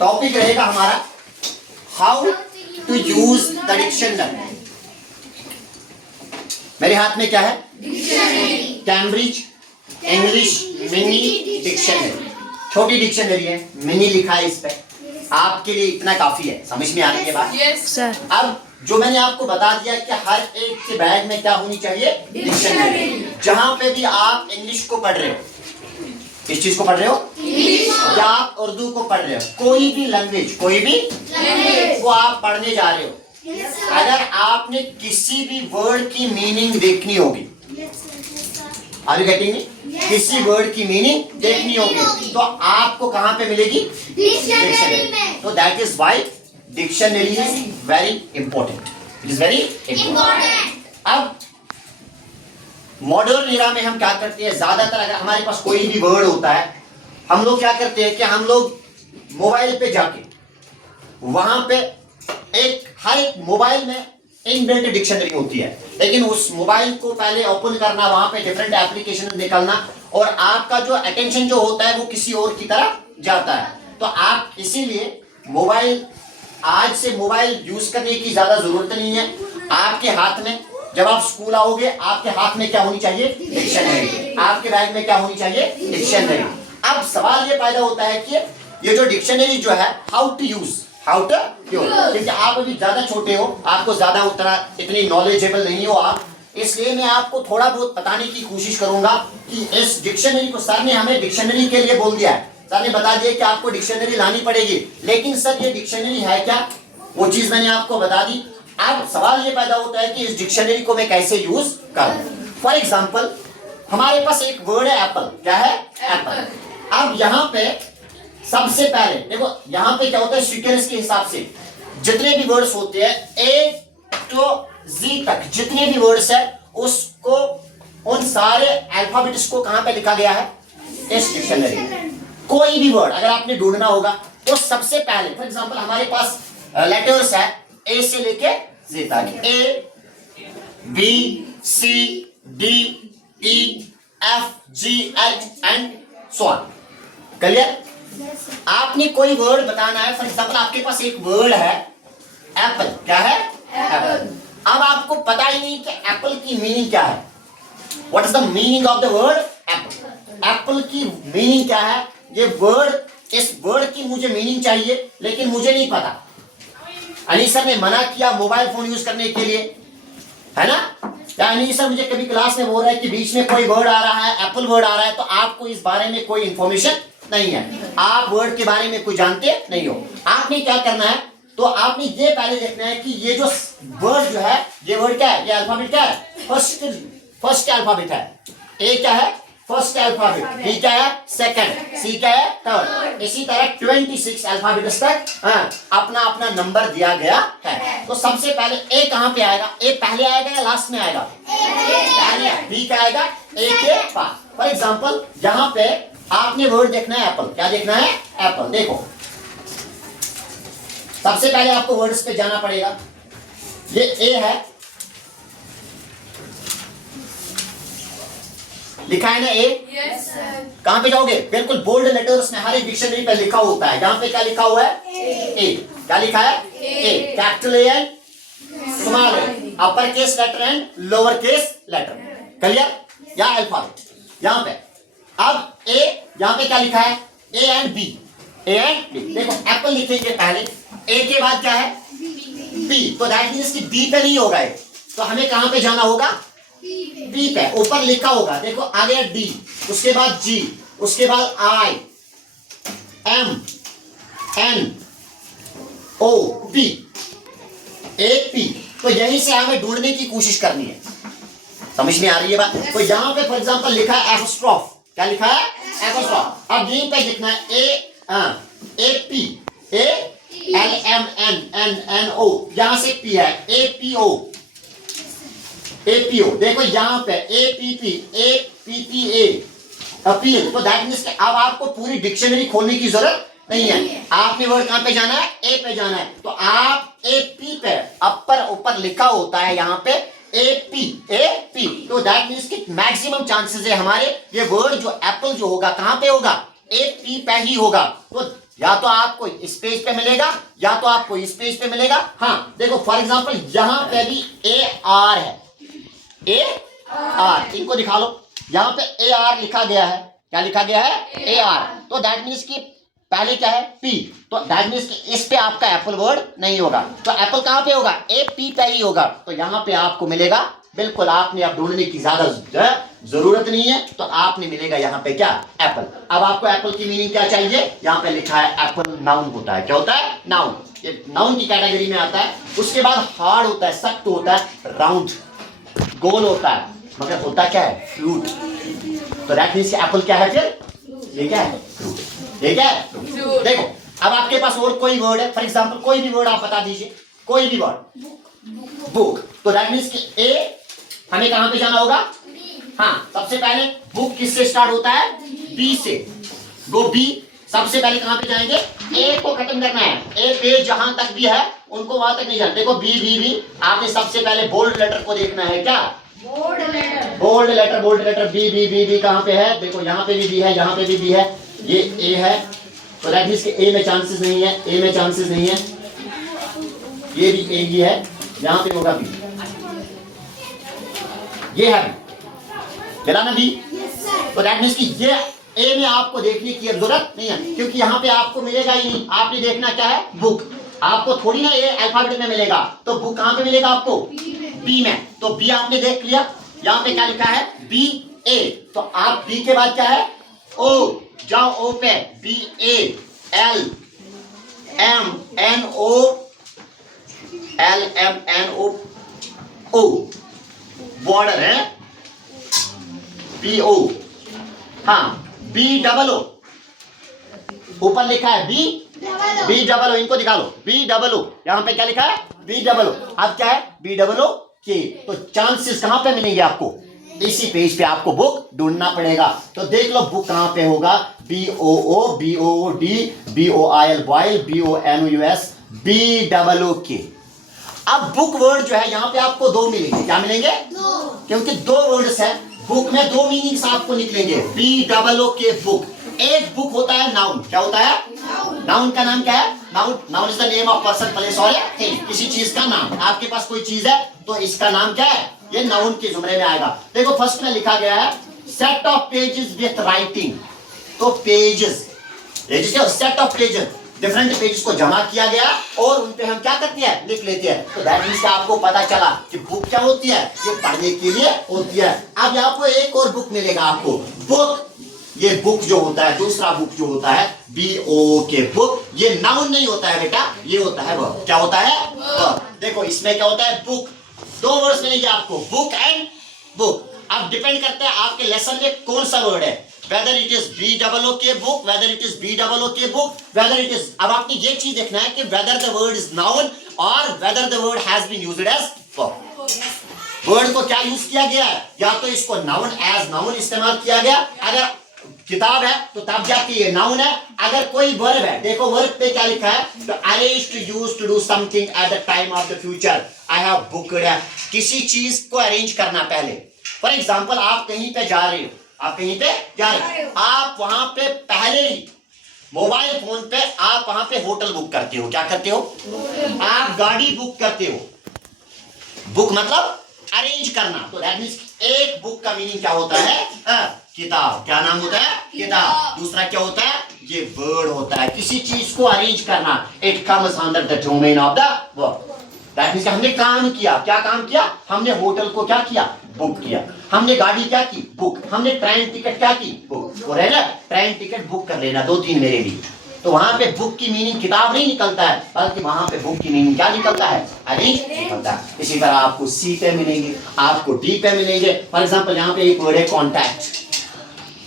Topic रहेगा हमारा how to use the dictionary. मेरे हाथ में क्या है? Cambridge English mini dictionary. छोटी डिक्शनरी है, मिनी लिखा है इस पे। आपके लिए इतना काफी है। समझ में आ रही है बात? Yes sir. अब जो मैंने आपको बता दिया कि हर एक के बैग में क्या होनी चाहिए? डिक्शनरी। जहां पे भी आप इंग्लिश को पढ़ रहे हो, किस चीज को पढ़ रहे हो? या आप उर्दू को पढ़ रहे हो, कोई भी लैंग्वेज को आप पढ़ने जा रहे हो, अगर आपने किसी भी वर्ड की मीनिंग देखनी होगी, आर यू गेटिंग मी? किसी वर्ड की मीनिंग देखनी होगी तो आपको कहां पे मिलेगी? डिक्शनरी। तो that is why dictionary is very important. It is very important. अब मॉडर्न एरा में हम क्या करते हैं, ज्यादातर अगर हमारे पास कोई भी वर्ड होता है, हम लोग क्या करते हैं कि हम लोग मोबाइल पे जाके वहां पे हर एक मोबाइल में इनबिल्ट डिक्शनरी होती है, लेकिन उस मोबाइल को पहले ओपन करना, वहां पे डिफरेंट एप्लीकेशन निकालना, और आपका जो अटेंशन जो होता है वो किसी और की तरफ जाता है। तो आप इसीलिए मोबाइल, आज से मोबाइल यूज करने की ज्यादा जरूरत नहीं है। आपके हाथ में जब आप स्कूल आओगे, आपके हाथ में क्या होनी चाहिए? डिक्शनरी। आपके बैग में क्या होनी चाहिए? डिक्शनरी। अब सवाल ये पैदा होता है कि ये जो डिक्शनरी जो है, हाउ टू यूज, क्योंकि आप अभी ज्यादा छोटे हो, आपको ज्यादा उतना इतनी नॉलेजेबल नहीं हो आप, इसलिए मैं आपको थोड़ा बहुत बताने की कोशिश करूंगा कि इस डिक्शनरी को, सर ने हमें डिक्शनरी के लिए बोल दिया है, सर ने बता दिया कि आपको डिक्शनरी लानी पड़ेगी, लेकिन सर ये डिक्शनरी है क्या? वो चीज मैंने आपको बता दी। अब सवाल ये पैदा होता है कि इस डिक्शनरी को मैं कैसे यूज करूं। फॉर एग्जाम्पल, हमारे पास एक वर्ड है एप्पल। क्या है? एप्पल। अब यहाँ पे सबसे पहले देखो, यहाँ पे क्या होता है, सीक्वेंस के हिसाब से जितने भी वर्ड्स होते हैं, ए टू जी तक जितने भी वर्ड्स है, उसको, उन सारे अल्फाबेट्स को कहां पे लिखा गया है? इस डिक्शनरी। कोई भी वर्ड अगर आपने ढूंढना होगा तो सबसे पहले, फॉर एग्जांपल हमारे पास लेटर्स है ए से लेके जी तक, A B C D E F G H and so on. Clear? आपने कोई वर्ड बताना है, फॉर एग्जांपल आपके पास एक वर्ड है एप्पल। क्या है? एप्पल। अब आपको पता ही नहीं कि एप्पल की मीनिंग क्या है। What is the meaning of the word Apple? Apple की मीनिंग क्या है? ये वर्ड, इस वर्ड की मुझे मीनिंग चाहिए, लेकिन मुझे नहीं पता। अली सर ने मना किया मोबाइल फोन यूज करने के लिए, है ना? या अली सर मुझे कभी क्लास में बोल रहा है कि बीच में कोई वर्ड आ रहा है, एप्पल वर्ड आ रहा है, तो आपको इस बारे में कोई इंफॉर्मेशन नहीं है, आप वर्ड के बारे में कोई जानते नहीं हो। आपने क्या करना है, तो आपने ये पहले देखना है कि ये जो वर्ड जो है, ये वर्ड क्या है? ये अल्फाबेट क्या है? फर्स्ट अल्फाबेट है। ए क्या है? First alphabet. बी क्या है? सेकंड। सी क्या है? थर्ड। इसी तरह 26 अल्फाबेट्स तक अपना अपना नंबर दिया गया है। तो सबसे पहले ए कहां पे आएगा? ए पहले आएगा या लास्ट में आएगा? पहले। बी क्या आएगा? ए के पास। फॉर एग्जाम्पल यहाँ पे आपने वर्ड देखना है एप्पल। क्या देखना है? एप्पल। देखो, सबसे पहले आपको वर्ड्स पे जाना पड़ेगा। ये ए है, लिखा है ना ए? Yes sir. कहां पे जाओगे? बिल्कुल बोल्ड लेटर्स में हर एक डिक्शनरी पे लिखा होता है। यहाँ पे क्या लिखा हुआ है? ए। क्या लिखा है? A. Capital A and small A, upper case letter and lower case letter. Clear? या अल्फाबेट यहाँ पे। अब ए, यहाँ पे क्या लिखा है? A and B. A and B. देखो एप्पल लिखेंगे पहले, ए के बाद क्या है? बी। तो दैट मींस कि बी पे नहीं होगा ये, तो हमें कहां पे जाना होगा? बी पे। ऊपर लिखा होगा, देखो आगे डी, उसके बाद जी, उसके बाद आई, एम, एन, ओ, पी, ए, पी। तो यहीं से हमें ढूंढने की कोशिश करनी है। समझ में आ रही है बात? तो यहाँ पे फॉर एग्जांपल लिखा है एपोस्ट्रोफ। क्या लिखा है? एपोस्ट्रोफ। अब यहीं पे लिखना है A P, A L M N N N O, यहां से पी है, ए पी ओ, एपीओ। देखो यहाँ पे एपीपी, एपीपीए, अपील। तो दैट मींस कि अब आपको पूरी डिक्शनरी खोलने की जरूरत नहीं है। आपने वर्ड कहां पे जाना है? ए पे जाना है। तो आप एपी पे, अपर ऊपर लिखा होता है यहाँ पे एपी, एपी। तो दैट मींस कि मैक्सिमम चांसेस है हमारे ये वर्ड जो एप्पल जो होगा कहां पे होगा? एपी पे ही होगा। तो या तो आपको इस पेज पे मिलेगा या तो आपको इस पेज पे मिलेगा। हाँ देखो फॉर एग्जांपल यहां पे भी AR है, AR इनको दिखा लो, यहां पे AR लिखा गया है। क्या लिखा गया है? AR। तो दैट मीन्स कि पहले क्या है? P। तो दैट मीन्स कि इस पे आपका एप्पल वर्ड नहीं होगा। तो एप्पल कहां पे होगा? AP पे ही होगा। तो यहां पे आपको मिलेगा, बिल्कुल आपने अब ढूंढने की ज्यादा जरूरत नहीं है। तो आपने मिलेगा यहाँ पे क्या? एप्पल। अब आपको एप्पल की मीनिंग क्या चाहिए? यहाँ पे लिखा है एप्पल नाउन होता है। क्या होता है? नाउन। ये नाउन की कैटेगरी में आता है। उसके बाद हार्ड होता है, सख्त होता है, राउंड गोल होता है, मगर होता क्या है? फ्रूट। तो दैट मींस एप्पल क्या है फिर? ये क्या है? फ्रूट। ये क्या है? फ्रूट। देखो अब आपके पास और कोई वर्ड है, फॉर एग्जाम्पल कोई भी वर्ड आप बता दीजिए, कोई भी वर्ड। बुक। तो दैट मींस कि ए हमें कहां पे जाना होगा? हाँ सबसे पहले बुक किससे स्टार्ट होता है? बी से। गो बी। सबसे पहले कहां पे जाएंगे? ए को खत्म करना है। ए पे जहां तक भी है उनको वहां तक नहीं जाना। देखो बी बी बी, आपने सबसे पहले बोल्ड लेटर को देखना है। क्या? Bold letter. Bold letter, bold letter. B B B B कहां पे है? देखो यहां पे भी बी है, यहां पे भी बी है, ये ए है। तो दैट मींस कि ए में चांसेस नहीं है, ए में चांसेस नहीं है, ये भी ए ही है, यहां पे होगा बी। ये है मिला ना बी? तो दैट मींस कि ये ए में आपको देखने की जरूरत नहीं है, क्योंकि यहाँ पे आपको मिलेगा ही नहीं। आपने देखना क्या है? बुक। आपको थोड़ी ना ये अल्फाबेट में मिलेगा। तो बुक कहाँ पे मिलेगा आपको? बी में। तो बी आपने देख लिया, यहाँ पे क्या लिखा है? बी ए। तो आप बी के बाद क्या है? ओ। जाओ ओ पे। BALMNO ओ बॉर्डर है, BO। हाँ BOO ऊपर लिखा है BOO। इनको दिखा लो BOO। यहां पे क्या लिखा है? BOO। अब क्या है? BOO के। तो चांसेस कहां पे मिलेंगे आपको? इसी पेज पे आपको बुक ढूंढना पड़ेगा। तो देख लो बुक कहां पे होगा? BOO BOOD BOIL boil BONUS BOO के। अब बुक वर्ड जो है यहाँ पे आपको दो मिलेंगे। क्या मिलेंगे? दो। क्योंकि दो वर्ड्स है बुक में, दो मीनिंग्स आपको निकलेंगे। BOO के बुक। एक बुक होता है नाउन। क्या होता है? नाउन का नाम क्या है? Noun is the name of person place और थिंग। किसी चीज का नाम। आपके पास कोई चीज है तो इसका नाम क्या है? ये नाउन के जुमरे में आएगा। देखो फर्स्ट में लिखा गया है set of pages with writing. तो pages set of pages, different pages को जमा किया गया और उन पे हम क्या करते हैं? लिख लेते हैं। तो दैट मींस आपको पता चला कि बुक क्या होती है? ये पढ़ने के लिए होती है। अब यहाँ पे एक और बुक मिलेगा आपको, बुक। ये बुक जो होता है, दूसरा बुक जो होता है BOO के बुक, ये नाउन नहीं होता है बेटा, ये होता है वर्ब। क्या होता है? वर्ब। देखो इसमें क्या होता है? बुक। दो वर्ड्स मिलेंगे आपको, बुक एंड बुक। अब डिपेंड करता है आपके लेसन में कौन सा वर्ड है, whether it is BOO के book, whether it is BOO के book, whether it is। अब आपने ये चीज देखना है कि whether the word is noun or whether the word has been used as verb। Word को क्या यूज किया गया है? या तो इसको नाउन एज नाउन इस्तेमाल किया गया, अगर किताब है तो तब जाके ये नाउन है। अगर कोई वर्ब है, देखो वर्ब पे क्या लिखा है? तो arrange to use to do something at the time of the future. I have booked है, किसी चीज को अरेंज करना पहले। फॉर एग्जाम्पल आप कहीं पे जा रहे हो, आप कहीं पे जा रहे हो, आप वहां पे पहले ही मोबाइल फोन पे आप वहां पे होटल बुक करते हो। क्या करते हो? आप गाड़ी बुक करते हो। बुक मतलब अरेंज करना। तो दैट मींस एक बुक का मीनिंग क्या होता है? किताब। क्या नाम होता है? किताब। दूसरा क्या होता है? ये वर्ड होता है, किसी चीज को अरेंज करना। It comes under the domain of the verb. That means हमने काम किया। क्या काम किया? हमने होटल को क्या किया? बुक किया। हमने गाड़ी क्या की? बुक। हमने ट्रेन टिकट क्या की? बुक। और है ना, ट्रेन टिकट बुक कर लेना 2-3 मेरे लिए। तो वहां पे बुक की मीनिंग किताब नहीं निकलता है, बल्कि वहां पे बुक की मीनिंग क्या निकलता है? अरेंज निकलता है। इसी तरह आपको सी पे मिलेंगे, आपको डी पे मिलेंगे। फॉर एग्जाम्पल यहाँ पे एक वर्ड है कॉन्टैक्ट।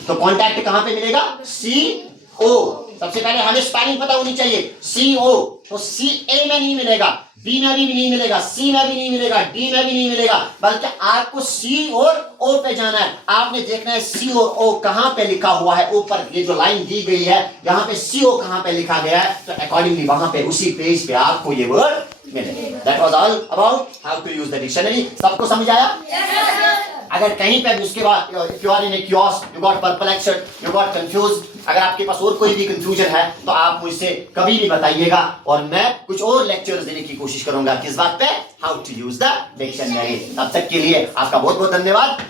तो कॉन्टैक्ट कहां पे मिलेगा? CO। सबसे पहले हमें स्पेलिंग पता होनी चाहिए। CO। तो CA में नहीं मिलेगा, B में भी नहीं मिलेगा, C में भी नहीं मिलेगा, D में भी नहीं मिलेगा, बल्कि आपको C और O पे जाना है। आपने देखना है C और O कहां पे लिखा हुआ है। ऊपर ये जो लाइन दी गई है यहाँ पे CO कहां पे लिखा गया है, तो अकॉर्डिंगली वहां पे उसी पेज पे आपको ये वर्ड मिलेगा। That was all about how to use the dictionary. सबको समझ आया? अगर कहीं पे भी उसके बाद if you are in a kiosk, you got perplexed, you got confused, अगर आपके पास और कोई भी कंफ्यूजन है तो आप मुझसे कभी भी बताइएगा और मैं कुछ और लेक्चर्स देने की कोशिश करूंगा किस बात पे, how to use the dictionary. तब तक के लिए आपका बहुत बहुत धन्यवाद।